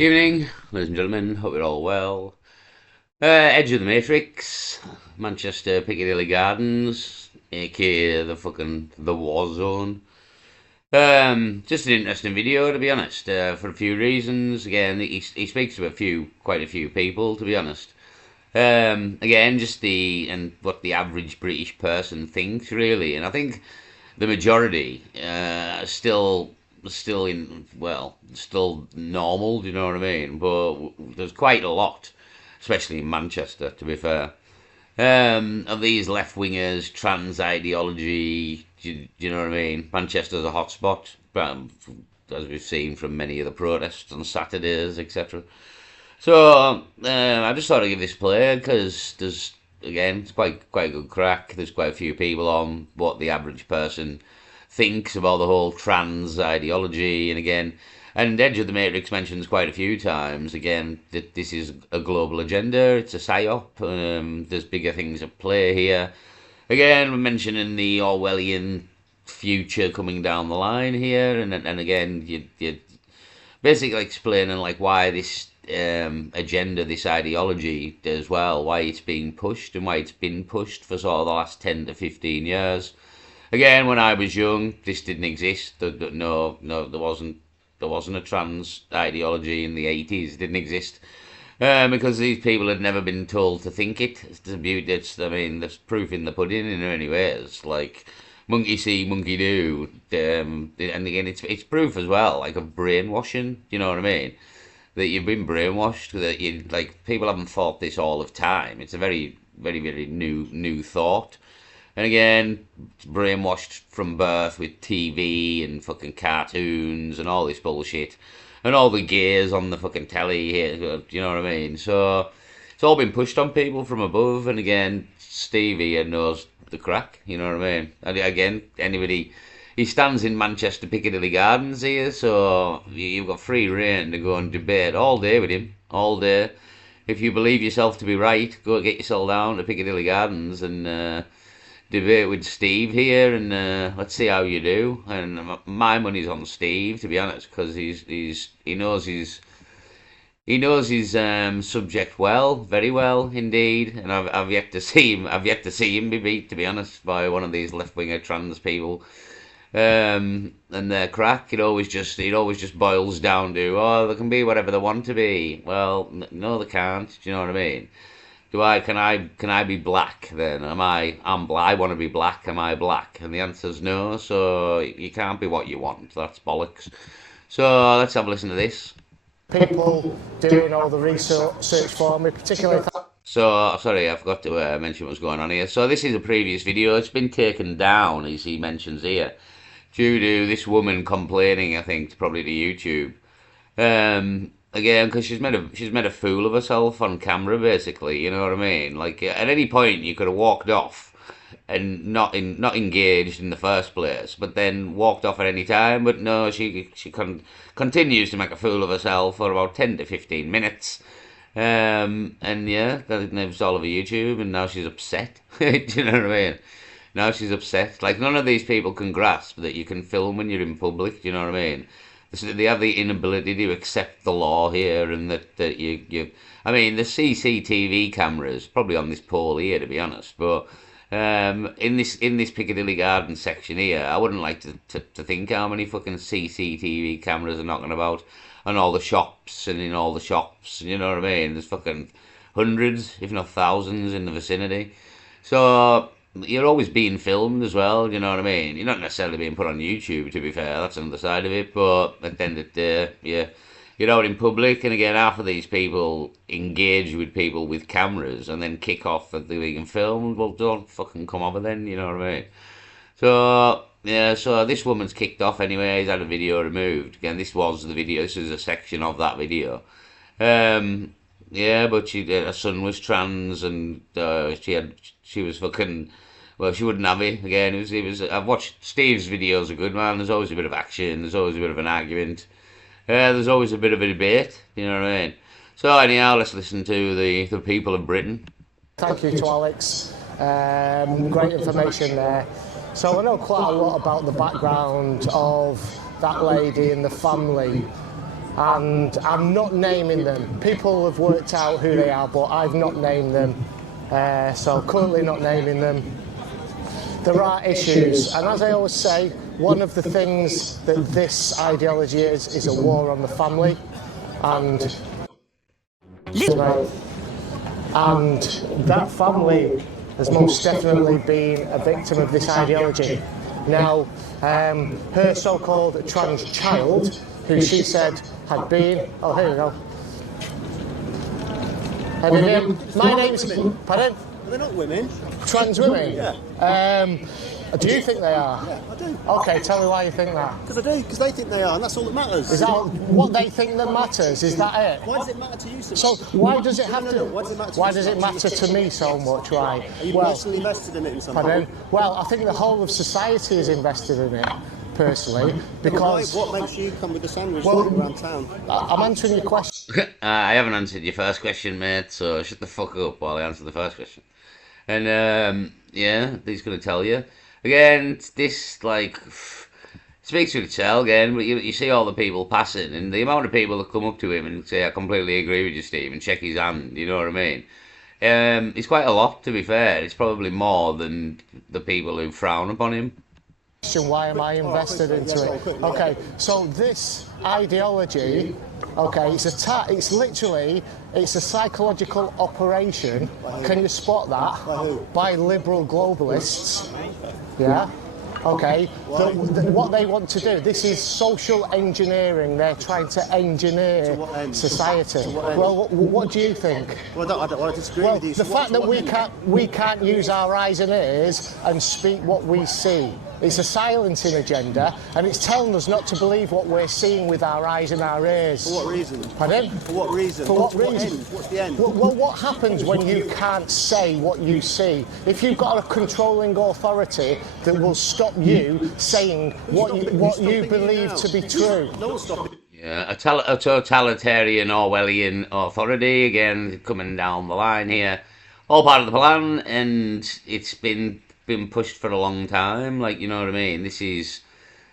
Evening, ladies and gentlemen. Hope you're all well. Edge of the Matrix, Manchester Piccadilly Gardens, aka the war zone. Just an interesting video, to be honest, for a few reasons. Again, he speaks to quite a few people, to be honest. Again, just what the average British person thinks, really, and I think the majority still normal. Do you know what I mean? But there's quite a lot, especially in Manchester, to be fair, of these left wingers, trans ideology. Do you know what I mean? Manchester's a hotspot, as we've seen from many of the protests on Saturdays, etc. So I just thought I'd give this a play because it's quite a good crack. There's quite a few people on what the average person thinks about the whole trans ideology, and Edge of the Matrix mentions quite a few times again that this is a global agenda. It's a psyop. There's bigger things at play here. Again, we're mentioning the Orwellian future coming down the line here, and again, you basically explaining like why this agenda, this ideology as well, why it's being pushed and why it's been pushed for sort of the last 10 to 15 years. Again, when I was young, this didn't exist. No, there wasn't a trans ideology in the 80s. It didn't exist. Because these people had never been told to think it. It's the beauty. I mean, there's proof in the pudding in many ways. Like monkey see, monkey do. And again, it's proof as well, like of brainwashing. You know what I mean? That you've been brainwashed. That you like people haven't thought this all of time. It's a very, very, very new thought. And again, brainwashed from birth with TV and fucking cartoons and all this bullshit. And all the gears on the fucking telly here, do you know what I mean? So, it's all been pushed on people from above. And again, Stevie here knows the crack, you know what I mean? And again, he stands in Manchester Piccadilly Gardens here, so you've got free reign to go and debate all day with him, all day. If you believe yourself to be right, go get yourself down to Piccadilly Gardens and debate with Steve here, and let's see how you do. And my money's on Steve, to be honest, because he knows his subject well, very well indeed. And I've yet to see him be beat, to be honest, by one of these left winger trans people. And their crack, it always just boils down to, oh, they can be whatever they want to be. Well, no, they can't. Do you know what I mean? Can I be black then? I want to be black. Am I black? And the answer's no. So you can't be what you want. That's bollocks. So let's have a listen to this. People doing all the research for me, particularly. So sorry, I forgot to mention what's going on here. So this is a previous video. It's been taken down, as he mentions here, due to this woman complaining. I think probably to YouTube. Again, because she's made a fool of herself on camera, basically. You know what I mean? Like at any point you could have walked off and not engaged in the first place, but then walked off at any time. But no, she continues to make a fool of herself for about 10 to 15 minutes. And yeah, that was all over YouTube, and now she's upset. Do you know what I mean? Now she's upset. Like none of these people can grasp that you can film when you're in public. Do you know what I mean? They have the inability to accept the law here, and that you. I mean, the CCTV cameras probably on this pole here, to be honest, but in this Piccadilly Garden section here, I wouldn't like to think how many fucking CCTV cameras are knocking about on all the shops and in all the shops. You know what I mean? There's fucking hundreds, if not thousands, in the vicinity. So you're always being filmed as well, you know what I mean? You're not necessarily being put on YouTube, to be fair, that's another side of it, but at the end of the day, yeah, you're out in public, and again, half of these people engage with people with cameras and then kick off at the being filmed. Well, don't fucking come over then, you know what I mean? So, yeah, so this woman's kicked off anyway, he's had a video removed. Again, this was the video, this is a section of that video. Yeah, but her son was trans, and she was fucking. Well, she wouldn't have it again. It was. I've watched Steve's videos. Are good, man. There's always a bit of action. There's always a bit of an argument. There's always a bit of a debate. You know what I mean? So anyhow, let's listen to the people of Britain. Thank you to Alex. Great information there. So I know quite a lot about the background of that lady and the family. and I'm not naming them. People have worked out who they are, but I've not named them. So currently not naming them. There are issues, and as I always say, one of the things that this ideology is a war on the family, and that family has most definitely been a victim of this ideology. Now, her so-called trans child, who she said had been, oh, here we go. My name's, pardon? They're not women. Trans women? Yeah. Do you think they are? Yeah, I do. Okay, tell me why you think that. Because I do, because they think they are, and that's all that matters. Is that what they think that matters? Is that it? Why does it matter to you so So much? why does it have to? Why does it matter to Why you does so it much? matter to me so much? Right. Are you Well, personally invested in it in some pardon? way? Well, I think the whole of society is invested in it, personally, because What makes you come with the sandwich Well, around town? I'm answering your question. I haven't answered your first question, mate, so shut the fuck up while I answer the first question. And, yeah, he's going to tell you. Again, this, like, speaks for itself again, but you see all the people passing, and the amount of people that come up to him and say, I completely agree with you, Steve, and shake his hand, you know what I mean? It's quite a lot, to be fair. It's probably more than the people who frown upon him. Why am I invested into it? Okay, so this ideology, okay, it's literally, it's a psychological operation. Can you spot that? By who? By liberal globalists. Yeah. Okay. What they want to do, this is social engineering. They're trying to engineer To what end? society. To what end? Well, what do you think? Well, I disagree Well, with you. the So fact that what we can't use our eyes and ears and speak what we see. It's a silencing agenda, and it's telling us not to believe what we're seeing with our eyes and our ears. For what reason? Pardon? For what reason? For what To what reason? end? What's the end? Well, what happens when you can't say what you see? If you've got a controlling authority that will stop you saying what you believe to be true. No one's stopping. Yeah, a totalitarian Orwellian authority, again, coming down the line here. All part of the plan, and it's been pushed for a long time, like, you know what I mean? This is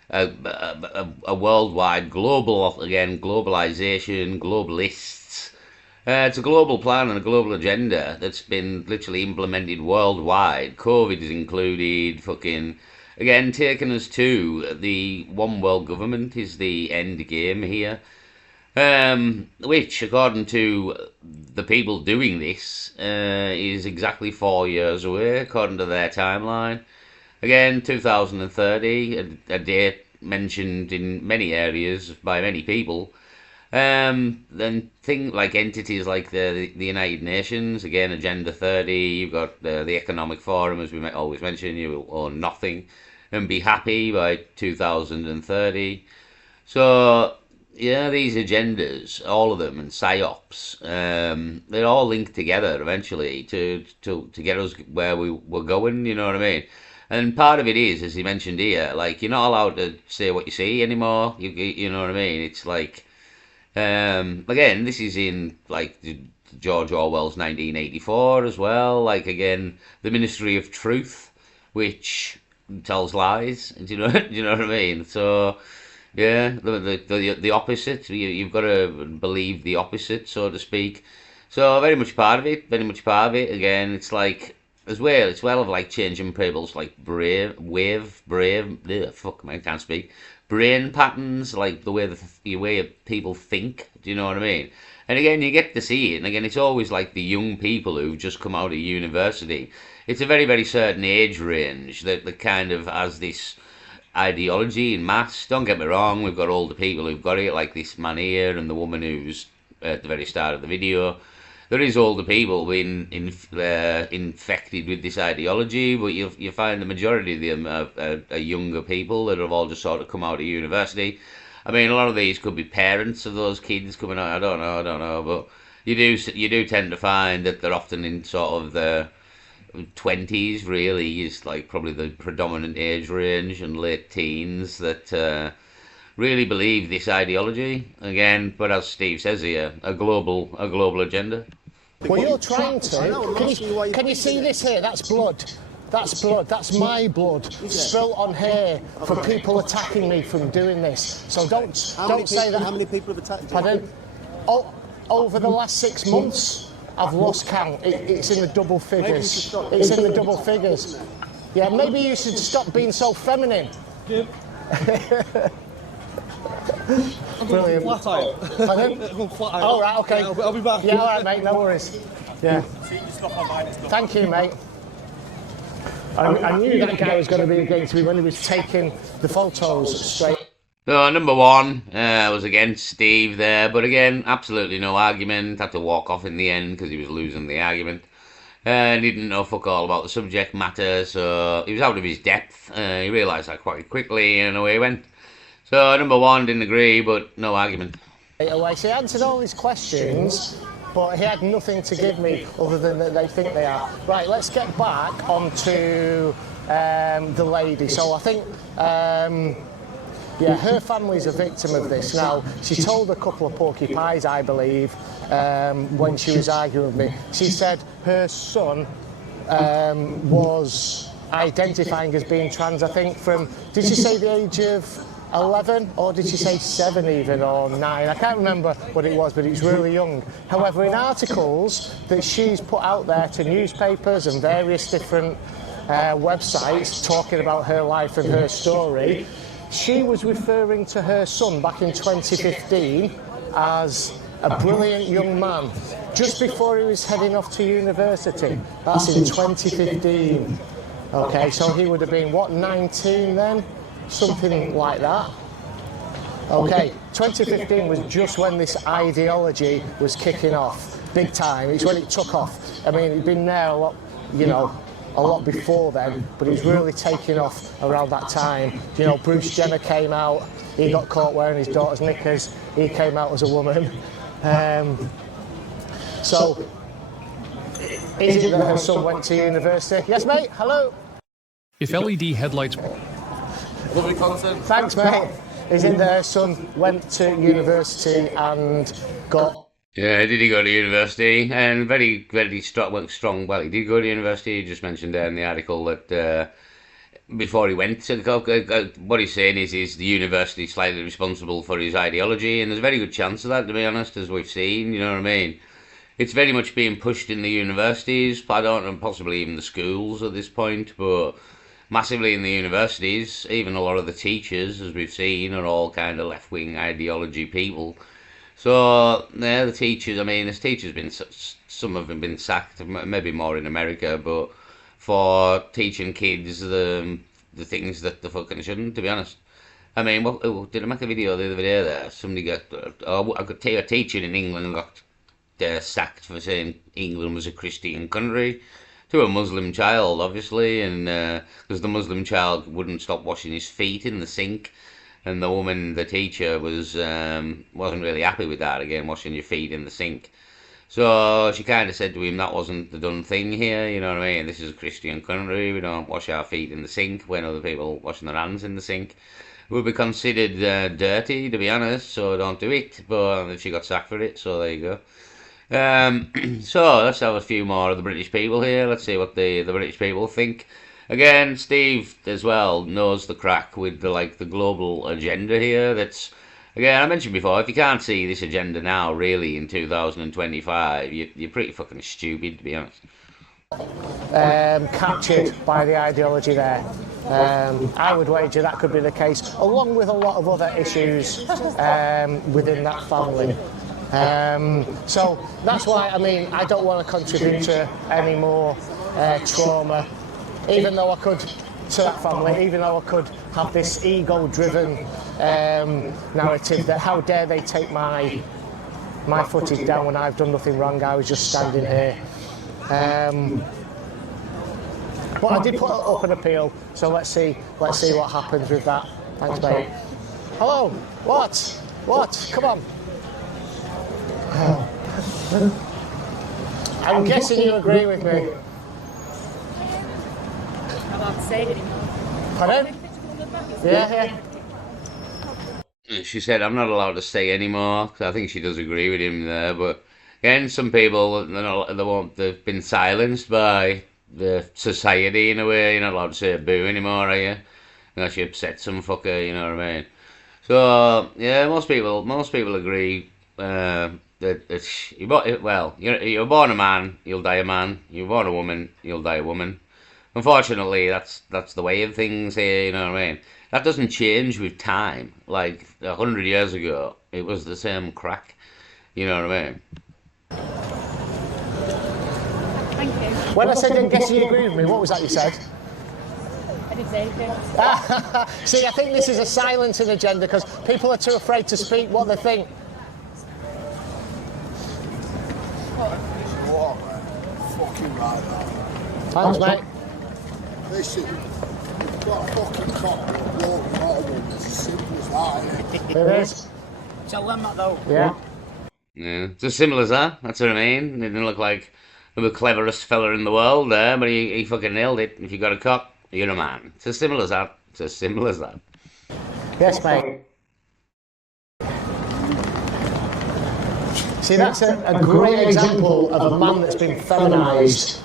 a worldwide, global, again, globalization, globalists. It's a global plan and a global agenda that's been literally implemented worldwide. COVID is included, fucking, again, taking us to the one world government is the end game here. Which, according to the people doing this, is exactly 4 years away, according to their timeline. Again, 2030, a date mentioned in many areas by many people. Then things like entities like the United Nations, again, Agenda 30, you've got the Economic Forum, as we always mention, you will own nothing and be happy by 2030. So, yeah, these agendas, all of them, and psyops, they're all linked together eventually to get us where we're going, you know what I mean? And part of it is, as he mentioned here, like, you're not allowed to say what you see anymore, you know what I mean? It's like, again, this is in, like, George Orwell's 1984 as well, like, again, the Ministry of Truth, which tells lies, do you know what I mean? So, yeah, the opposite. You've got to believe the opposite, so to speak. So very much part of it. Very much part of it. Again, it's like as well. It's well of like changing people's like brave. Fuck, man, I can't speak. Brain patterns, like the way people think. Do you know what I mean? And again, you get to see it. And again, it's always like the young people who've just come out of university. It's a very, very certain age range that kind of has this ideology in mass. Don't get me wrong, we've got older people who've got it, like this man here and the woman who's at the very start of the video. There is older people being infected with this ideology, but you find the majority of them are younger people that have all just sort of come out of university. I mean, a lot of these could be parents of those kids coming out. I don't know, but you do tend to find that they're often in sort of the 20s, really, is like probably the predominant age range, and late teens that really believe this ideology. Again, but as Steve says here, a global agenda. Well, you're trying to. Can you see this here? That's blood. That's blood. That's my blood spilt on here for people attacking me from doing this. So don't say that. How many people have attacked you? Pardon? Oh, over the last 6 months, I've lost count. It's in the double figures. It's in the double figures. Yeah, maybe you should stop being so feminine. Brilliant. Flat out. Pardon? I'm going flat out. All right, okay. Yeah, I'll be back. Yeah, all right, mate, no worries. Yeah. Thank you, mate. I knew that guy was going to be against me when he was taking the photos straight. So number one was against Steve there, but again, absolutely no argument. Had to walk off in the end because he was losing the argument. He didn't know fuck all about the subject matter, so he was out of his depth. He realised that quite quickly, and away he went. So number one didn't agree, but no argument. Away. So he answered all his questions, but he had nothing to give me other than that they think they are. Right, let's get back onto the lady. So I think, yeah, her family's a victim of this. Now, she told a couple of porcupines, I believe, when she was arguing with me. She said her son was identifying as being trans, I think, from, did she say the age of 11, or did she say 7 even, or 9? I can't remember what it was, but it was really young. However, in articles that she's put out there to newspapers and various different websites talking about her life and her story, she was referring to her son back in 2015 as a brilliant young man, just before he was heading off to university. That's in 2015. Okay, so he would have been, what, 19 then? Something like that. Okay, 2015 was just when this ideology was kicking off, big time. It's when it took off. I mean, it'd been there a lot, you know, a lot before then, but it was really taking off around that time. You know, Bruce Jenner came out, he got caught wearing his daughter's knickers, he came out as a woman. So, is it that her son went to university? Yes, mate, hello? If LED headlights... Lovely content. Thanks, mate. Is it that her son went to university and got... Yeah, did he go to university? And very, very strong. Well, he did go to university. He just mentioned there in the article that before he went to what he's saying is the university slightly responsible for his ideology, and there's a very good chance of that, to be honest, as we've seen. You know what I mean? It's very much being pushed in the universities. I don't know, possibly even the schools at this point, but massively in the universities. Even a lot of the teachers, as we've seen, are all kind of left-wing ideology people. So, yeah, the teachers, I mean, there's teachers been, some of them been sacked, maybe more in America, but for teaching kids the things that they fucking shouldn't, to be honest. I mean, did I make a video the other day there? Somebody got, I could tell a teacher in England got sacked for saying England was a Christian country to a Muslim child, obviously, and because the Muslim child wouldn't stop washing his feet in the sink. And the woman, the teacher, wasn't really happy with that, again, washing your feet in the sink. So she kind of said to him, that wasn't the done thing here, you know what I mean? This is a Christian country, we don't wash our feet in the sink when other people washing their hands in the sink. Would be considered dirty, to be honest, so don't do it. But she got sacked for it, so there you go. So let's have a few more of the British people here. Let's see what the British people think. Again, Steve as well knows the crack with the global agenda here. That's, again, I mentioned before, if you can't see this agenda now, really, in 2025, you're pretty fucking stupid, to be honest. Captured by the ideology there. I would wager that could be the case, along with a lot of other issues within that family. So that's why, I mean, I don't want to contribute to any more trauma, even though I could, to that family, even though I could have this ego-driven narrative that how dare they take my footage down when I've done nothing wrong, I was just standing here. But I did put up an appeal, so let's see what happens with that. Thanks, mate. Hello. What? Come on. I'm guessing you agree with me. About to say it anymore. Pardon? Yeah. She said, I'm not allowed to say anymore, because I think she does agree with him there, but again, some people, they've been silenced by the society in a way. You're not allowed to say boo anymore, are you? Unless you upset some fucker, you know what I mean? So yeah, most people agree that it's you're born a man, you'll die a man. You're born a woman, you'll die a woman. Unfortunately, that's the way of things here. You know what I mean? That doesn't change with time. Like 100 years ago, it was the same crack. You know what I mean? Thank you. When I said didn't guess you agree with me, what was that you said? I did say it. See, I think this is a silencing agenda because people are too afraid to speak what they think. Fucking right now. Thanks, mate. Listen, you've got a fucking cock with a bloke and not a woman. It's as simple as that, isn't it? It is. Tell them that though. Yeah. Yeah, it's as simple as that. That's what I mean. He didn't look like the cleverest fella in the world there, but he fucking nailed it. If you got a cock, you're a man. It's as simple as that. It's as simple as that. Yes, mate. See, that's a great example of a man that's been feminised.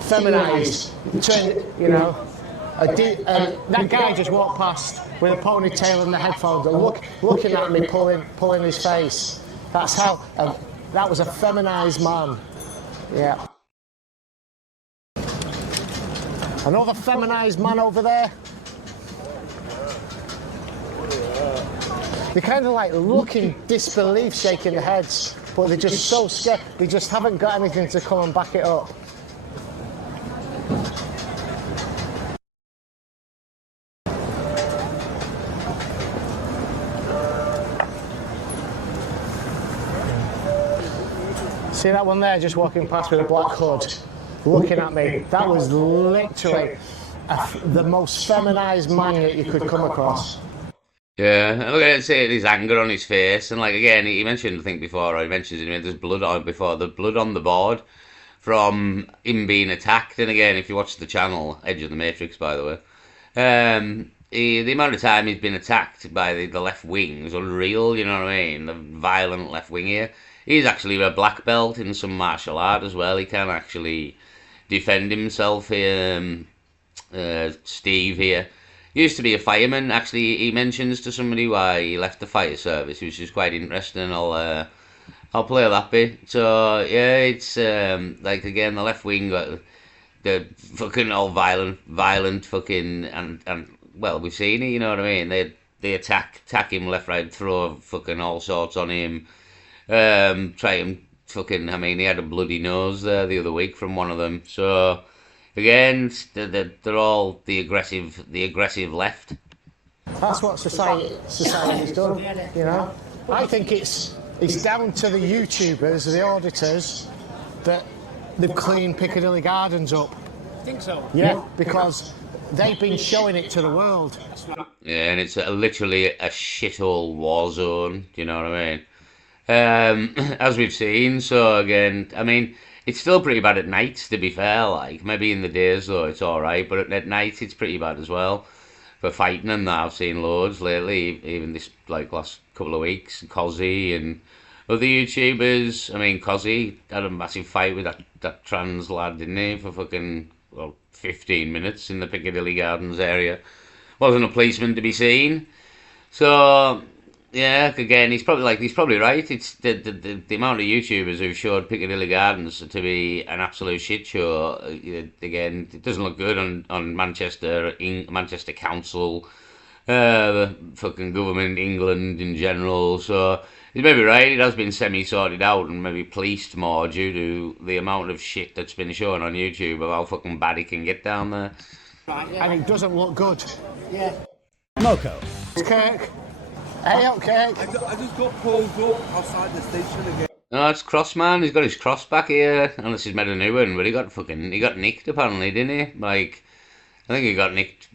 Feminised. Turned, you know, that guy just walked past with a ponytail and the headphones and looking at me, pulling his face. That's how, that was a feminised man. Yeah. Another feminised man over there. They're kind of like looking disbelief, shaking their heads, but they're just so scared. They just haven't got anything to come and back it up. See that one there just walking past with a black hood, looking at me? That was literally the most feminised man that you could come across. Yeah, and look at his anger on his face, and like again, he mentioned, I think before, or he mentions it, there's blood on before, the blood on the board from him being attacked. And again, if you watch the channel, Edge of the Matrix, by the way, the amount of time he's been attacked by the left wing is unreal. You know what I mean? The violent left wing here. He's actually a black belt in some martial art as well. He can actually defend himself here. Steve here used to be a fireman. Actually, he mentions to somebody why he left the fire service, which is quite interesting. I'll play that bit. So yeah, it's like again the left wing, the fucking all violent fucking and well, we've seen it. You know what I mean? They attack him left, right, throw fucking all sorts on him. Try and fucking. I mean, he had a bloody nose there the other week from one of them. So. Again, they're all the aggressive left. That's what society's done, you know. I think it's down to the YouTubers, the auditors, that they've cleaned Piccadilly Gardens up. I think so. Yeah, because they've been showing it to the world. Yeah, and it's literally a shithole war zone. Do you know what I mean? As we've seen. So again, I mean. It's still pretty bad at night, to be fair. Like maybe in the days though, it's all right, but at night it's pretty bad as well. For fighting and that, I've seen loads lately, even this like last couple of weeks. Cozzy and other YouTubers. I mean, Cozzy had a massive fight with that trans lad, didn't he? For fucking 15 minutes in the Piccadilly Gardens area. Wasn't a policeman to be seen. So. Yeah, again, he's probably right. It's the amount of YouTubers who've showed Piccadilly Gardens to be an absolute shit show. Again, it doesn't look good on Manchester Council, fucking government, England in general. So he's maybe right. It has been semi-sorted out and maybe policed more due to the amount of shit that's been shown on YouTube of how fucking bad it can get down there. Right, yeah. And it doesn't look good. Yeah. Moco. It's Kirk. Hey, okay. I just got pulled up outside the station again. No, it's Crossman. He's got his cross back here, unless he's made a new one. But he got nicked apparently, didn't he? Like, I think he got nicked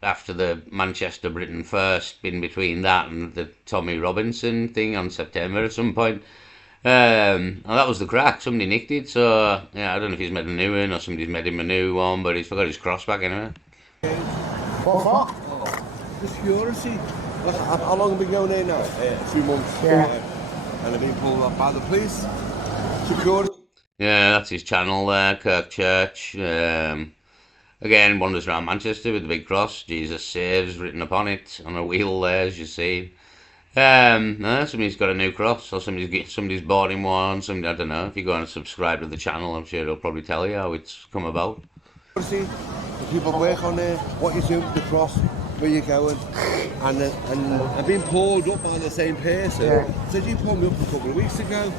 after the Manchester Britain first. In between that and the Tommy Robinson thing on September at some point. And that was the crack. Somebody nicked it. So yeah, I don't know if he's made a new one or somebody's made him a new one, but he's forgot his cross back anyway. What for? The security. How long have we been going here now? 2 months. Yeah. And I've been pulled up by the police. Security. Yeah, that's his channel there, Kirk Church. Again, wanders around Manchester with the big cross, Jesus Saves, written upon it, on a wheel there, as you see. Somebody's got a new cross, or somebody's bought him one, I don't know. If you go and subscribe to the channel, I'm sure it'll probably tell you how it's come about. See, the people work on there, what you do, the cross, where you're going, and I've been pulled up by the same person. Said, you pulled me up a couple of weeks ago.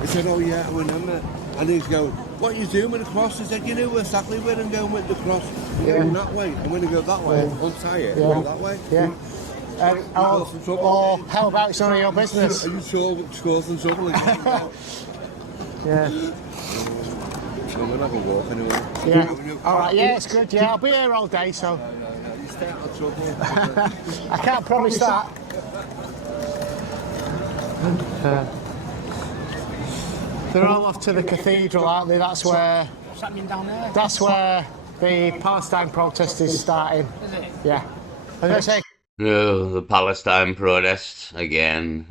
He said, oh yeah, I remember. And he's going, what are you doing with the cross? He said, you know exactly where I'm going with the cross. You're going that way, I'm going to go that way, untie it, go that way. Yeah. Or how about it's none of your business? Are you sure causing trouble again? Yeah. I'm going to have a walk anyway. Yeah. All right. Yeah, it's good. Yeah, I'll be here all day, so. You stay out of trouble. I can't promise that. They're all off to the cathedral, aren't they? That's where. What's happening down there? That's where the Palestine protest is starting. Is it? Yeah. I was going to say. Oh, the Palestine protests, again.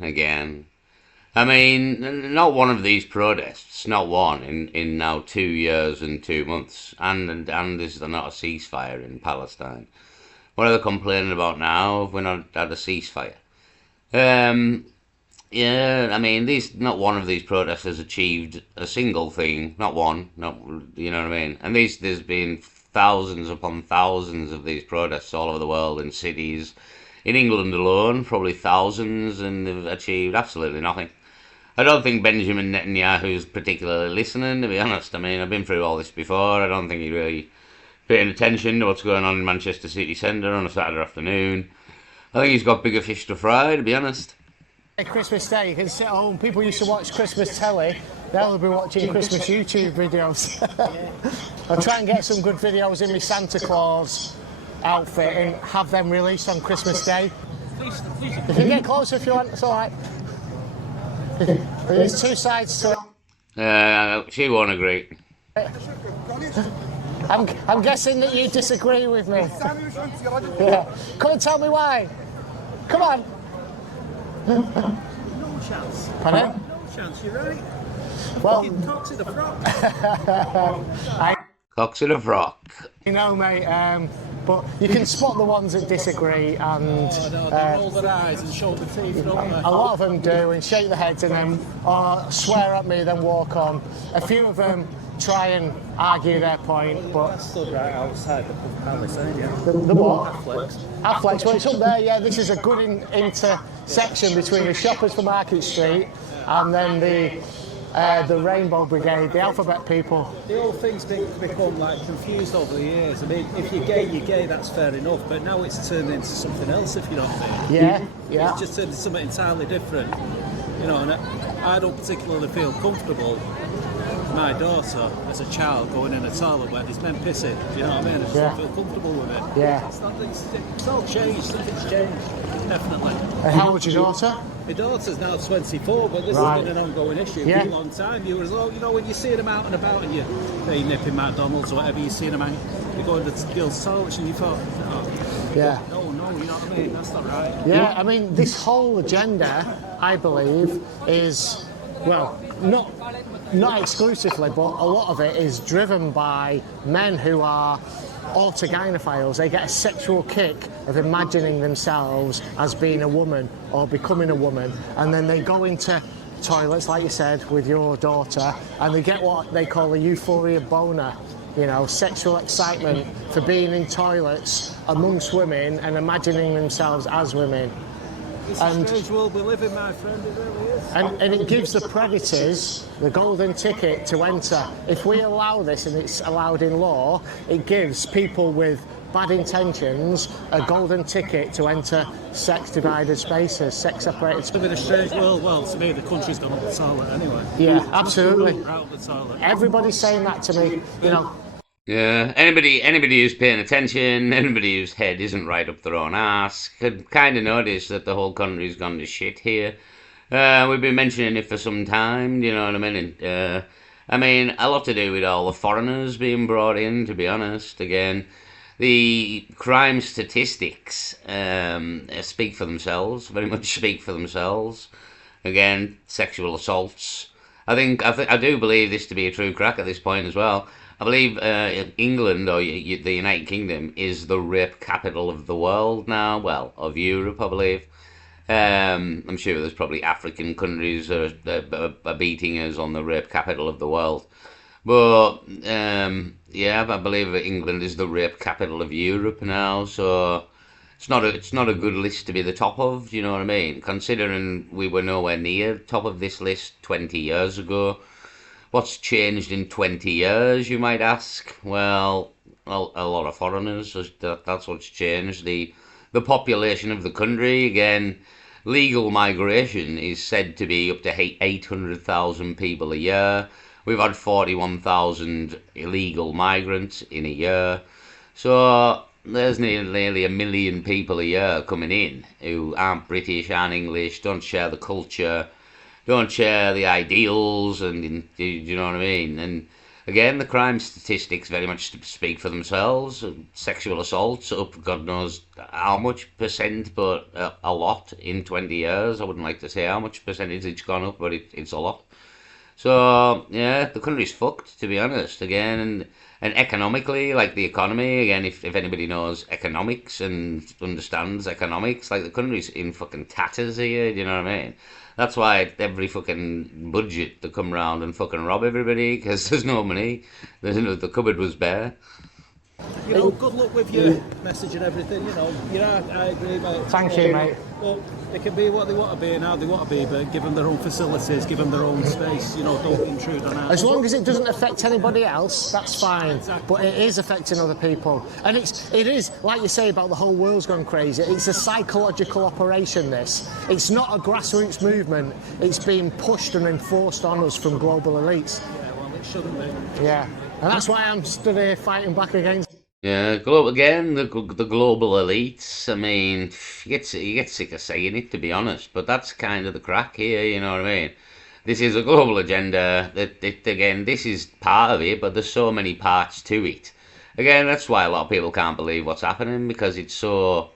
I mean, not one of these protests, not one, in now 2 years and 2 months. And this is not a ceasefire in Palestine. What are they complaining about now if we're not at a ceasefire? Yeah, I mean, not one of these protests has achieved a single thing. Not one, you know what I mean? And there's been thousands upon thousands of these protests all over the world in cities. In England alone, probably thousands, and they've achieved absolutely nothing. I don't think Benjamin Netanyahu's particularly listening, to be honest. I mean, I've been through all this before. I don't think he's really paying attention to what's going on in Manchester city centre on a Saturday afternoon. I think he's got bigger fish to fry, to be honest. Christmas Day, you can sit at home. People used to watch Christmas telly. They'll be watching Christmas YouTube videos. I'll try and get some good videos in my Santa Claus outfit and have them released on Christmas Day. If you get closer if you want, it's alright. There's two sides to it. She won't agree. I'm guessing that you disagree with me. Yeah. Come and tell me why. Come on. No chance. Pardon? No chance, you're right. Well, Cocks in the front. Cocks in a frock. You know, mate, but you can spot the ones that disagree, and They roll their eyes and show the teeth, don't they? a lot of them do, and shake their heads and then or swear at me, then walk on. A few of them try and argue their point, but Stood right outside the palace, ain't you? the what? Flex. Affleck's, well, it's up there, yeah. This is a good intersection between the Shoppers for Market Street and then the Rainbow Brigade, the Alphabet people. The whole thing's become like confused over the years. I mean, if you're gay, that's fair enough. But now it's turned into something else, if you know what I mean. Yeah. It's just turned into something entirely different. You know, and I don't particularly feel comfortable my daughter as a child going in a toilet where there's men pissing. Do you know what I mean? I just don't feel comfortable with it. Yeah. It's all changed. Something's changed. Definitely. And how old's your daughter? My daughter's now 24, but this Right. has been an ongoing issue Yeah. for a long time. You were as though, you know, when you see them out and about and you're nipping McDonald's or whatever, you see them out, you're going to the girls' toilets and you thought, Yeah. no, you know what I mean? That's not right. Yeah, I mean, this whole agenda, I believe, is, well, not exclusively, but a lot of it is driven by men who are autogynephiles. They get a sexual kick of imagining themselves as being a woman or becoming a woman, and then they go into toilets, like you said, with your daughter, and they get what they call a euphoria boner. You know, sexual excitement for being in toilets amongst women and imagining themselves as women. It's a strange world we live in, my friend, it really is. And it gives the predators the golden ticket to enter. If we allow this and it's allowed in law, it gives people with bad intentions a golden ticket to enter sex-divided spaces, sex-separated It's spaces. been a strange world. Well, to me, the country's gone up the toilet anyway. Yeah, absolutely. Right up the toilet. Everybody's saying that to me, you know. Yeah, anybody who's paying attention, anybody whose head isn't right up their own arse, could kind of notice that the whole country's gone to shit here. We've been mentioning it for some time, you know what I mean? A lot to do with all the foreigners being brought in, to be honest. Again, the crime statistics speak for themselves, very much speak for themselves. Again, sexual assaults I do believe this to be a true crack at this point as well. I believe England or the United Kingdom is the rape capital of the world now. Well, of Europe, I believe. I'm sure there's probably African countries are beating us on the rape capital of the world. But yeah, I believe England is the rape capital of Europe now. So it's not a good list to be the top of. Do you know what I mean? Considering we were nowhere near top of this list 20 years ago. What's changed in 20 years, you might ask? Well, a lot of foreigners. That's what's changed. The population of the country, again, legal migration is said to be up to 800,000 people a year. We've had 41,000 illegal migrants in a year. So there's nearly 1 million people a year coming in who aren't British, aren't English, don't share the culture, don't share the ideals, and do you know what I mean? And again, the crime statistics very much speak for themselves. Sexual assaults up God knows how much percent, but a lot in 20 years. I wouldn't like to say how much percentage it's gone up, but it's a lot. So yeah, the country's fucked, to be honest. Again, and economically, like the economy, again, if anybody knows economics and understands economics, like the country's in fucking tatters here. Do you know what I mean? That's why every fucking budget to come round and fucking rob everybody, because there's no money. The cupboard was bare. You know, good luck with your message and everything. You know, I agree, mate. Thank you, mate. Well, they can be what they want to be and how they want to be, but give them their own facilities, give them their own space. You know, don't intrude on ours. As long as it doesn't affect anybody else, that's fine. But it is affecting other people, and it is like you say about the whole world's gone crazy. It's a psychological operation. This. It's not a grassroots movement. It's being pushed and enforced on us from global elites. Yeah, well, it shouldn't be. Yeah, and that's why I'm stood here fighting back against. Yeah, the global elites. I mean, you get sick of saying it, to be honest, but that's kind of the crack here. You know what I mean? This is a global agenda. Again, this is part of it, but there's so many parts to it. Again, that's why a lot of people can't believe what's happening, because it's so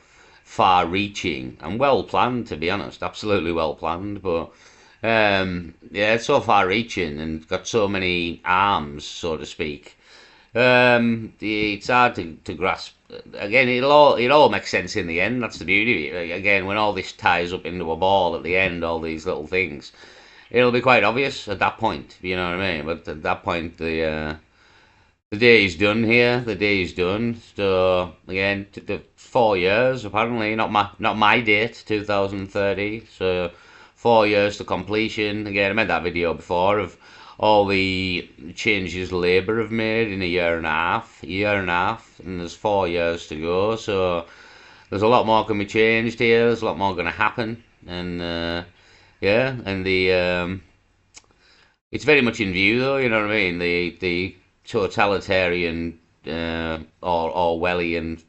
far-reaching and well planned. To be honest, absolutely well planned. But yeah, it's so far-reaching and got so many arms, so to speak. It's hard to grasp. Again, it all makes sense in the end. That's the beauty of it. Again, when all this ties up into a ball at the end, all these little things, it'll be quite obvious at that point. You know what I mean? But at that point, the day is done here. The day is done. So again, the 4 years apparently, not my date, 2030. So 4 years to completion. Again, I made that video before of all the changes Labour have made in a year and a half, and there's 4 years to go. So there's a lot more can be changed here. There's a lot more going to happen, and yeah, and it's very much in view, though. You know what I mean? The totalitarian Orwellian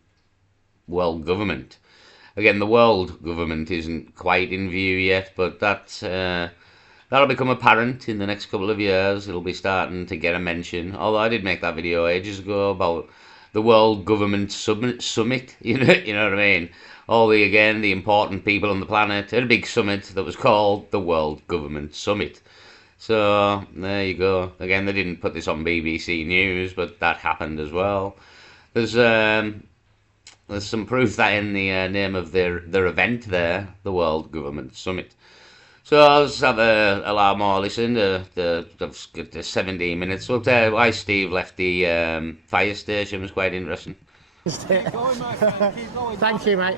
world government. Again, the world government isn't quite in view yet, but that'll become apparent in the next couple of years. It'll be starting to get a mention. Although I did make that video ages ago about the World Government Summit. You know what I mean? All the important people on the planet at a big summit that was called the World Government Summit. So there you go. Again, they didn't put this on BBC News, but that happened as well. There's some proof that in the name of their event there, the World Government Summit. So I'll just have a lot more listen to the 17 minutes. We'll tell why Steve left the fire station was quite interesting. Keep going, my friend, keep going. Thank you, mate.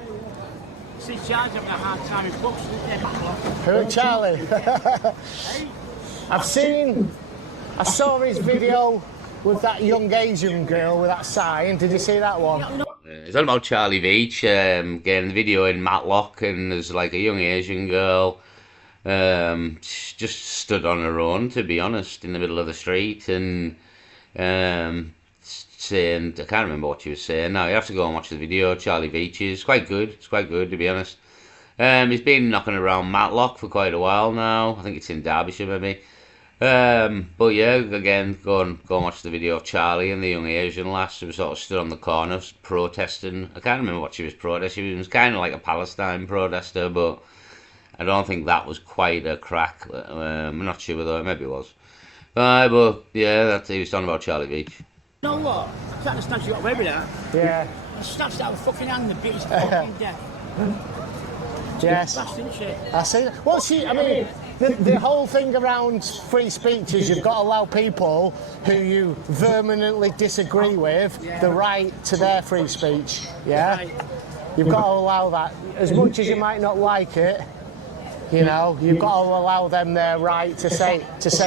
See, Charles having a hard time with books, Who, Charlie? I saw his video with that young Asian girl with that sign. Did you see that one? It's all about Charlie Beach, getting the video in Matlock, and there's like a young Asian girl just stood on her own, to be honest, in the middle of the street, and saying, I can't remember what she was saying now. You have to go and watch the video. Charlie Beach is quite good. It's quite good, to be honest. He's been knocking around Matlock for quite a while now. I think it's in Derbyshire, maybe. But yeah, again, go and watch the video of Charlie and the young Asian lass who sort of stood on the corner protesting. I can't remember what she was protesting. She was kind of like a Palestine protester, but I don't think that was quite a crack. I'm not sure though, maybe it was. But yeah, that's he was talking about Charlie Beach. You know what? I can't understand you got away with that. Yeah. I snatched out of fucking hand and beat his fucking death. Yes. That's didn't she? I see that. Well, see, I mean, the whole thing around free speech is you've got to allow people who you vehemently disagree with the right to their free speech. Yeah? Right. You've got to allow that. As much as you might not like it, you know, you've got to allow them their right to say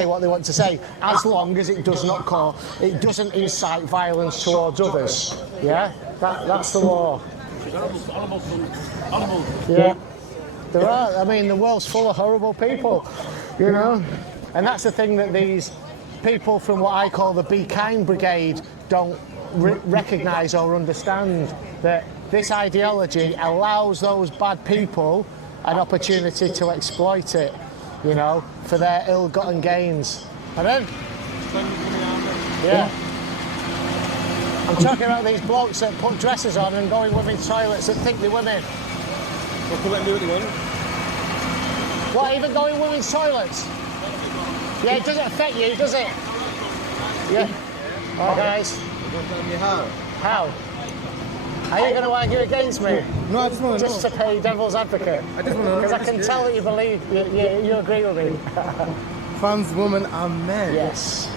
what they want to say, as long as it does not it doesn't incite violence towards others. Yeah? That's the law. Horrible. Yeah. There are. I mean, the world's full of horrible people, you know. And that's the thing that these people from what I call the Be Kind Brigade don't recognise or understand, that this ideology allows those bad people an opportunity to exploit it, you know, for their ill-gotten gains. And then, yeah. I'm talking about these blokes that put dresses on and go in women's toilets that think they're women. What, even go in women's toilets? Yeah, it doesn't affect you, does it? Yeah. Alright, guys. How? Are you going to argue against me? No, I just want to know. Just to play devil's advocate? I just want to know. Because I can tell that you believe, you agree with me. Trans women are men. Yes.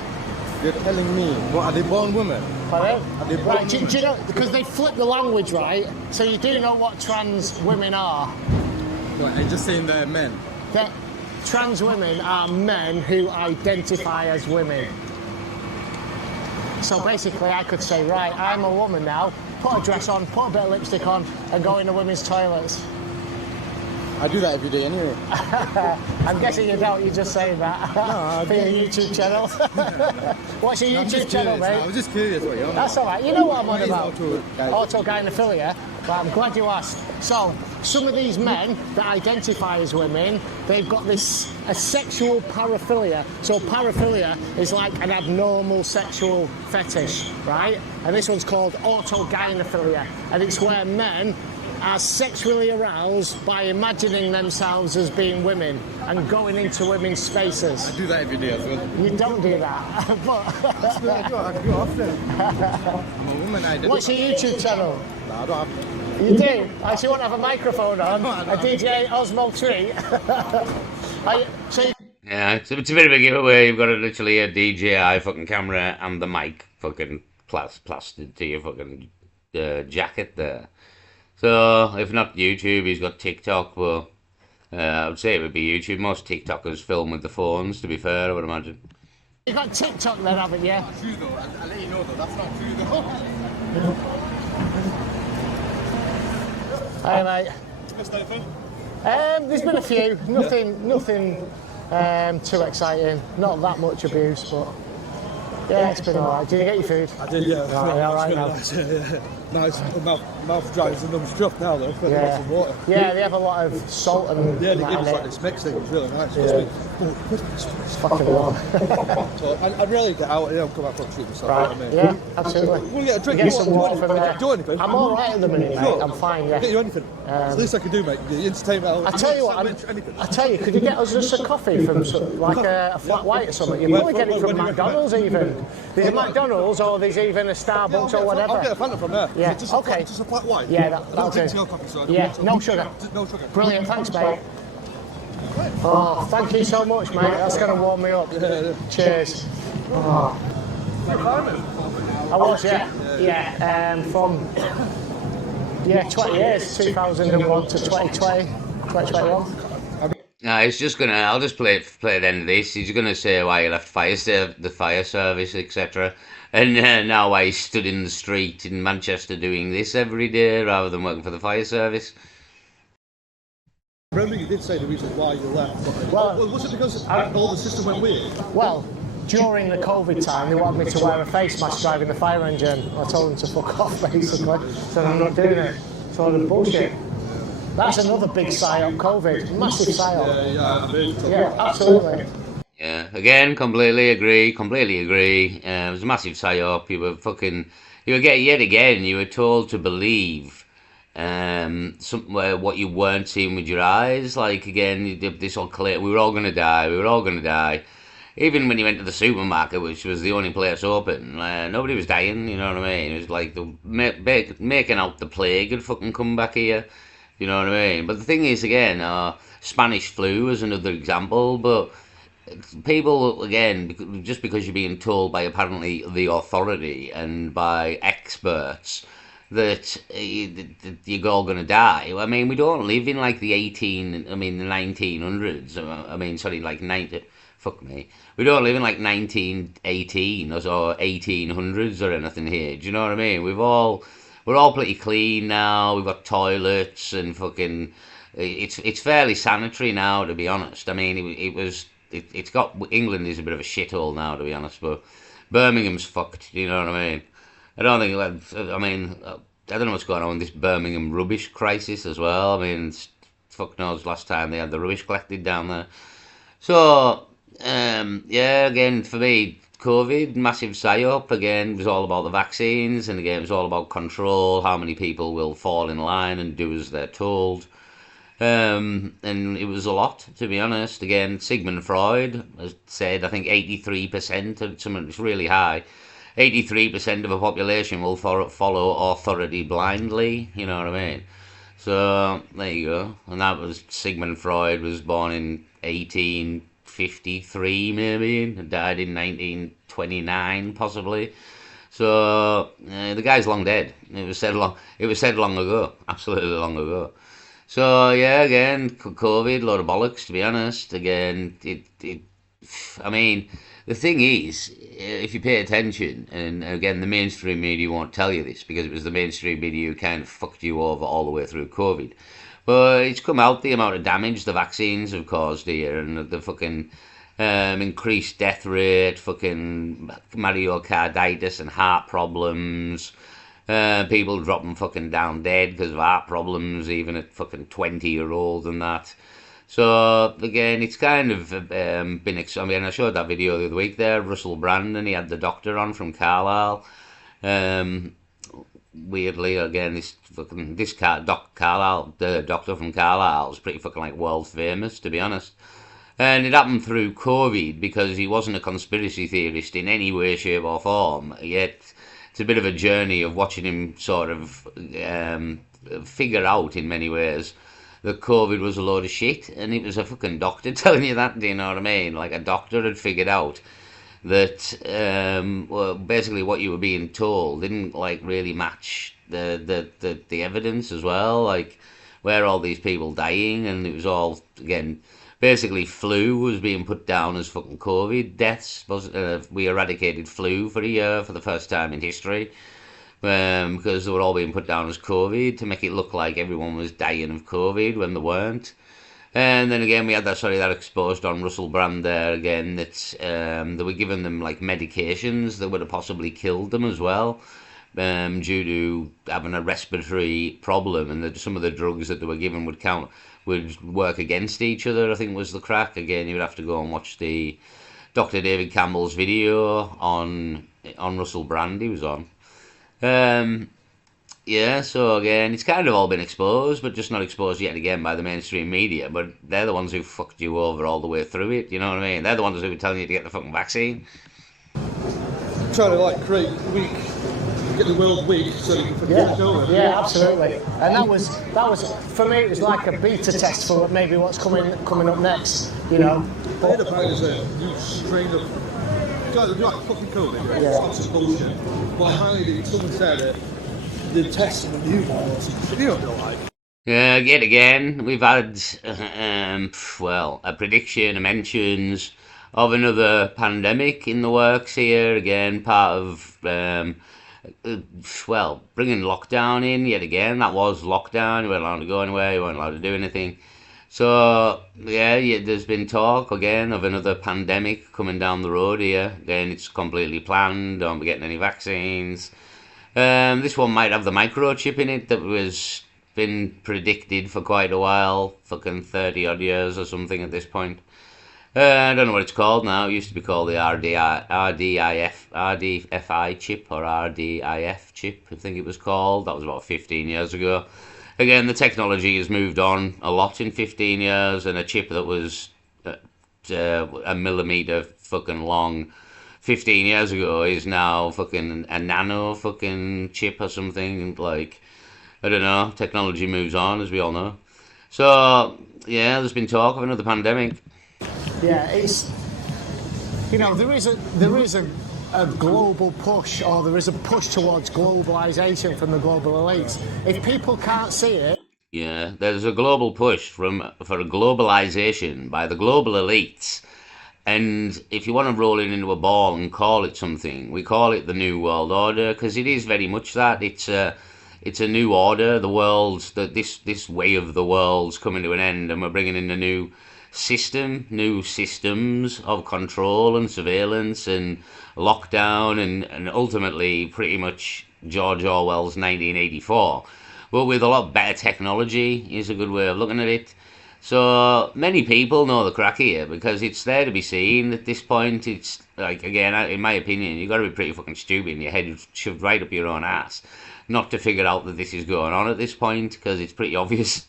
You're telling me, what, are they born women? Pardon? Are they born Right, do you know, because they flip the language, right? So you do know what trans women are. What, I'm just saying they're men. That trans women are men who identify as women. So basically I could say, right, I'm a woman now, put a dress on, put a bit of lipstick on, and go into women's toilets. I do that every day anyway. I'm guessing you don't, you're just saying that. No, for your YouTube channel. What's your YouTube channel, mate? I was just curious what you're on That's about. alright, you know what I'm on What is about. Autogynephilia. But I'm glad you asked. So, some of these men that identify as women, they've got a sexual paraphilia. So paraphilia is like an abnormal sexual fetish, right? And this one's called autogynephilia. And it's where men are sexually aroused by imagining themselves as being women and going into women's spaces. I do that every day as well. You don't do that. I do it often. I'm a woman, I do. What's your YouTube channel? No, I don't have. You do? Actually, you want to have a microphone on? A DJ Osmo treat? Yeah, it's a bit of a giveaway. You've got literally a DJI fucking camera and the mic fucking plastered to your fucking jacket there. So, if not YouTube, he's got TikTok, but I would say it would be YouTube. Most TikTokers film with the phones, to be fair, I would imagine. You've got TikTok then, haven't you? That's true though. I'll let you know though. That's not true though. Hi, mate. There's been a few. Nothing too exciting. Not that much abuse, but yeah, it's been alright. Did you get your food? I did, yeah. Right, alright now. Nice. Mouth dry. It's another stuff now though. Yeah. Some water. Yeah, they have a lot of salt and Yeah, they that give us in like it. this mix thing. It's really nice. Yeah. It's Fucking warm. So I'd really get out and come back and treat myself. Right, You know what I mean? yeah, absolutely. We'll get a drink. Get some water from Can there. I do anything? I'm alright at the minute, mate. Sure. I'm fine, yeah. Get you anything. It's the least I can do, mate. The entertainment. I tell you what, I tell you, could you get us just a coffee from like a flat white or something? You can probably get it from McDonald's even. There's a McDonald's or there's even a Starbucks or whatever. I'll get a Fanta from there. Yeah, Just okay. Just a flat white. Yeah, I that'll don't drink do. no coffee, so I Yeah, don't- no sugar. No sugar. Brilliant, thanks, mate. Oh, thank you so much, mate. That's going to warm me up. Cheers. Oh. I was, yeah. From 20 years, 2001 to 2020, 2021. No, he's just gonna. I'll just play the end of this. He's gonna say why he left the fire service, etc. And now why he stood in the street in Manchester doing this every day rather than working for the fire service. Remember you did say the reason why you left. Well, was it because all the system went weird? Well, during the COVID time, they wanted me to wear a face mask driving the fire engine. I told them to fuck off, basically. So I'm not doing it. So the bullshit. That's another big psyop, COVID. Massive psyop. Yeah, absolutely. Yeah, again, completely agree. It was a massive psyop. You were told to believe somewhere what you weren't seeing with your eyes. Like again, this all clear. We were all gonna die. We were all gonna die. Even when you went to the supermarket, which was the only place open, nobody was dying. You know what I mean? It was like making out the plague had fucking come back here. You know what I mean? But the thing is, again, Spanish flu is another example. But people, again, just because you're being told by apparently the authority and by experts that you're all going to die. I mean, we don't live in like the 1900s. I mean, sorry, like 90. Fuck me. We don't live in like 1918 or 1800s or anything here. Do you know what I mean? We're all pretty clean now. We've got toilets and fucking. It's fairly sanitary now, to be honest. I mean, it's got England is a bit of a shithole now, to be honest. But Birmingham's fucked. You know what I mean? I don't think. I mean, I don't know what's going on with this Birmingham rubbish crisis as well. I mean, fuck knows last time they had the rubbish collected down there. So. Yeah, again, for me, COVID, massive psyop, again, it was all about the vaccines, and again, it was all about control, how many people will fall in line and do as they're told. And it was a lot, to be honest. Again, Sigmund Freud has said, I think 83%, of something that's really high, 83% of a population will follow authority blindly, you know what I mean? So, there you go. And that was, Sigmund Freud was born in 1853 maybe, and died in 1929 possibly. So the guy's long dead. It was said long ago, absolutely long ago. So yeah, again, COVID, load of bollocks, to be honest. Again, I mean, the thing is, if you pay attention, and again, the mainstream media won't tell you this because it was the mainstream media who kind of fucked you over all the way through COVID. But it's come out the amount of damage the vaccines have caused here, and the fucking increased death rate, fucking myocarditis and heart problems, people dropping fucking down dead because of heart problems, even at fucking 20-year-olds and that. So again, it's kind of I mean, I showed that video the other week there, Russell Brand, and he had the doctor on from Carlisle. Weirdly, again, Doc Carlisle, the doctor from Carlisle, is pretty fucking like world famous, to be honest. And it happened through COVID because he wasn't a conspiracy theorist in any way, shape or form. Yet it's a bit of a journey of watching him sort of figure out in many ways that COVID was a load of shit, and it was a fucking doctor telling you that. Do you know what I mean? Like a doctor had figured out that well, basically what you were being told didn't like really match the evidence as well. Like where all these people dying, and it was all again. Basically, flu was being put down as fucking COVID deaths. We eradicated flu for a year for the first time in history because they were all being put down as COVID to make it look like everyone was dying of COVID when they weren't. And then again, we had that exposed on Russell Brand there again that they were giving them like medications that would have possibly killed them as well due to having a respiratory problem, and that some of the drugs that they were given would work against each other, I think was the crack. Again, you would have to go and watch the Dr. David Campbell's video on Russell Brand he was on. Yeah, so again, it's kind of all been exposed, but just not exposed yet again by the mainstream media. But they're the ones who fucked you over all the way through it, you know what I mean? They're the ones who were telling you to get the fucking vaccine. Trying to like create weak, get the world weak so you can forget it over. Yeah, absolutely. And that was for me. It was like a beta test for maybe what's coming up next. You know. They had about as a new strain of like fucking COVID. Right? Yeah. It's some bullshit. But apparently, someone said it. The test of the new ones. You don't know like. Yet again, we've had a prediction, mentions of another pandemic in the works here. Again, part of bringing lockdown in yet again. That was lockdown. You weren't allowed to go anywhere. You weren't allowed to do anything. So yeah, there's been talk again of another pandemic coming down the road here. Again, it's completely planned. Don't be getting any vaccines. This one might have the microchip in it that was been predicted for quite a while, fucking 30 odd years or something at this point. I don't know what it's called now. It used to be called the RDFI chip or RDIF chip, I think it was called. That was about 15 years ago. again, the technology has moved on a lot in 15 years, and a chip that was a millimeter fucking long 15 years ago is now fucking a nano fucking chip or something. Like, I don't know, technology moves on, as we all know. So, yeah, there's been talk of another pandemic. Yeah, it's, you know, there is a global push, or there is a push towards globalisation from the global elites. If people can't see it... Yeah, there's a global push for globalisation by the global elites. And if you want to roll it into a ball and call it something, we call it the New World Order, because it is very much that. It's a new order. The world's, this way of the world's coming to an end, and we're bringing in a new system, new systems of control and surveillance and lockdown, and ultimately pretty much George Orwell's 1984. But with a lot better technology is a good way of looking at it. So many people know the crack here, because it's there to be seen at this point. It's like, again, in my opinion, you've got to be pretty fucking stupid and your head shoved right up your own ass not to figure out that this is going on at this point, because it's pretty obvious.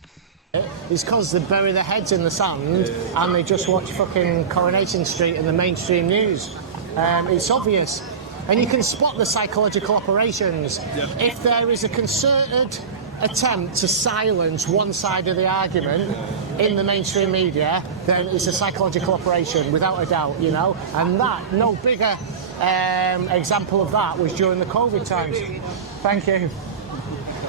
It's because they bury their heads in the sand and they just watch fucking Coronation Street in the mainstream news. It's obvious. And you can spot the psychological operations. If there is a concerted attempt to silence one side of the argument in the mainstream media, then it's a psychological operation, without a doubt, you know. And that, no bigger example of that was during the COVID times. Thank you.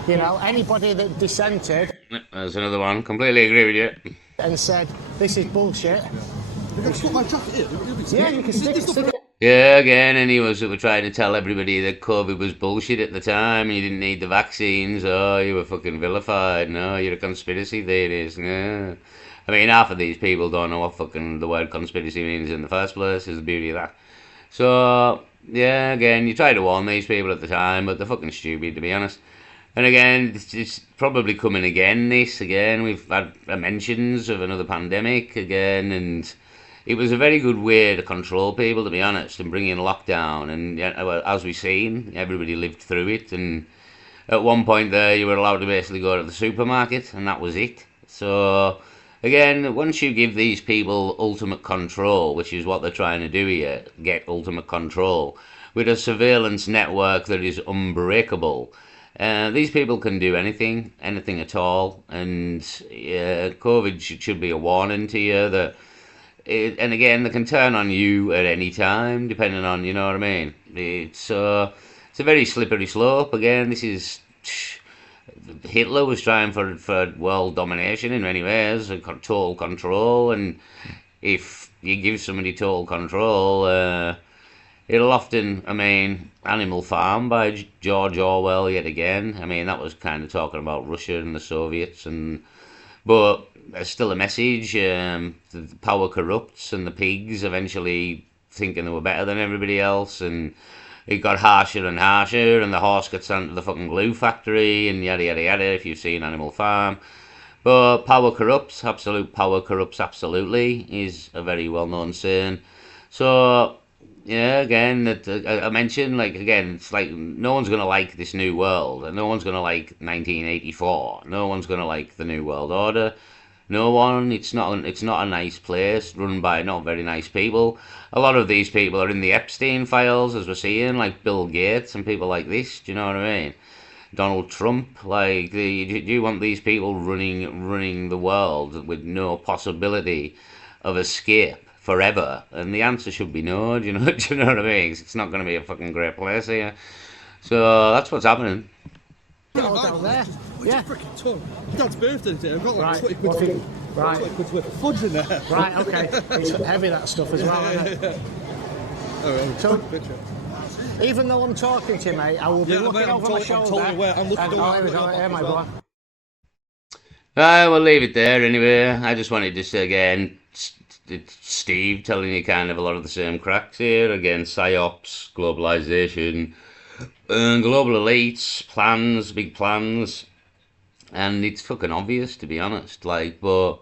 You know, anybody that dissented... There's another one. Completely agree with you. ...and said, this is bullshit. You can put my jacket here. Yeah, you can stick it. Yeah, again, and he was trying to tell everybody that COVID was bullshit at the time, and you didn't need the vaccines. Oh, you were fucking vilified. No, you're a conspiracy theorist. Yeah. I mean, half of these people don't know what fucking the word conspiracy means in the first place, is the beauty of that. So, yeah, again, you try to warn these people at the time, but they're fucking stupid, to be honest. And again, it's probably coming again, this, again. We've had mentions of another pandemic, again, and... It was a very good way to control people, to be honest, and bring in lockdown. And as we've seen, everybody lived through it. And at one point there, you were allowed to basically go to the supermarket, and that was it. So, again, once you give these people ultimate control, which is what they're trying to do here, get ultimate control, with a surveillance network that is unbreakable, these people can do anything at all. And COVID should be a warning to you that... and again, they can turn on you at any time, depending on, you know what I mean. It's a very slippery slope. Again, this is... Hitler was trying for world domination in many ways, total control, and if you give somebody total control, it'll often, I mean, Animal Farm by George Orwell yet again. I mean, that was kind of talking about Russia and the Soviets, but there's still a message. The power corrupts, and the pigs eventually thinking they were better than everybody else, and it got harsher and harsher, and the horse got sent to the fucking glue factory, and yada yada yada, if you've seen Animal Farm. But power corrupts, absolute power corrupts absolutely, is a very well-known saying. So, yeah, again, I mentioned, like, again, it's like no one's going to like this new world, and no one's going to like 1984. No one's going to like the New World Order. No one. It's not a nice place, run by not very nice people. A lot of these people are in the Epstein files, as we're seeing, like Bill Gates and people like this. Do you know what I mean? Donald Trump. Like, do you want these people running the world with no possibility of escape forever? And the answer should be no. Do you know what I mean? It's not going to be a fucking great place here. So that's what's happening. Down there. Yeah. Freaking ton. Dad's birthday today. I've got like Right. 20 quid. Right. 20 quid's worth of fudge in there. Right, okay. It's heavy, that stuff, as well, isn't it? Alright, So- picture. Even though I'm talking to you, mate, I will be Yeah, looking mate, I'm over my totally- I'm shoulder. totally aware. I'm looking and, aware. here we go. Here, my boy. We'll leave it there anyway. I just wanted to say again, it's Steve telling you kind of a lot of the same cracks here. Again, psyops, globalization, global elites, plans, big plans, and it's fucking obvious, to be honest. Like, but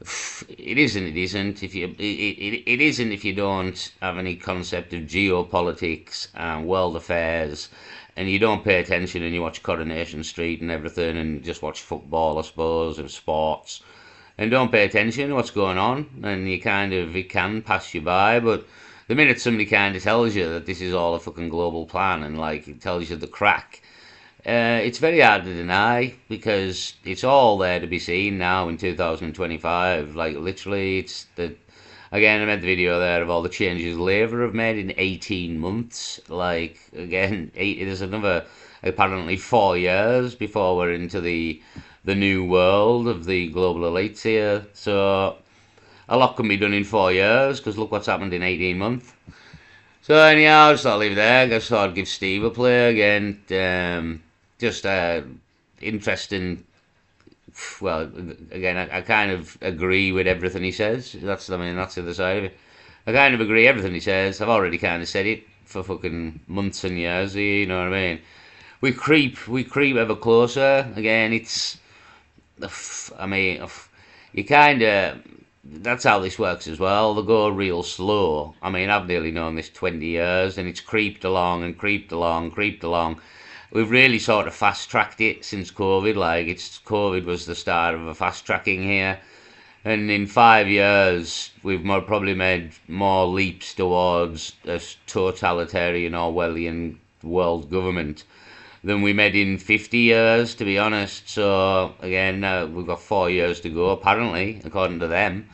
it isn't. It isn't. If you it isn't if you don't have any concept of geopolitics and world affairs, and you don't pay attention and you watch Coronation Street and everything, and just watch football, I suppose, and sports, and don't pay attention to what's going on, and you kind of it can pass you by. But the minute somebody kind of tells you that this is all a fucking global plan, and like it tells you the crack. It's very hard to deny because it's all there to be seen now in 2025. Like literally, it's the again. I made the video there of all the changes Labour have made in 18 months. Like again, there's another apparently 4 years before we're into the new world of the global elites here. So a lot can be done in 4 years because look what's happened in 18 months. So anyhow, I just thought I'd leave it there. I guess I'd give Steve a play again. Just interesting. Well, again, I kind of agree with everything he says. That's the other side of it. I kind of agree everything he says. I've already kind of said it for fucking months and years. You know what I mean? We creep ever closer. Again, it's. You kind of. That's how this works as well. They go real slow. I mean, I've nearly known this 20 years, and it's creeped along and creeped along, creeped along. We've really sort of fast-tracked it since COVID. Like, COVID was the start of a fast-tracking here. And in 5 years, we've probably made more leaps towards a totalitarian Orwellian world government than we made in 50 years, to be honest. So, again, we've got 4 years to go, apparently, according to them.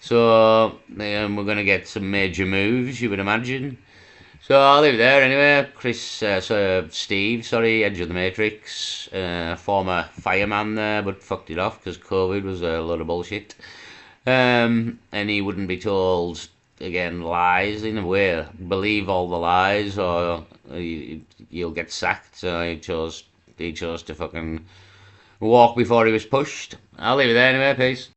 So, we're going to get some major moves, you would imagine. So, I'll leave it there anyway. Steve, Edge of the Matrix, former fireman there, but fucked it off because COVID was a load of bullshit. And he wouldn't be told, again, lies in a way. Believe all the lies or you'll get sacked. So he chose to fucking walk before he was pushed. I'll leave it there anyway. Peace.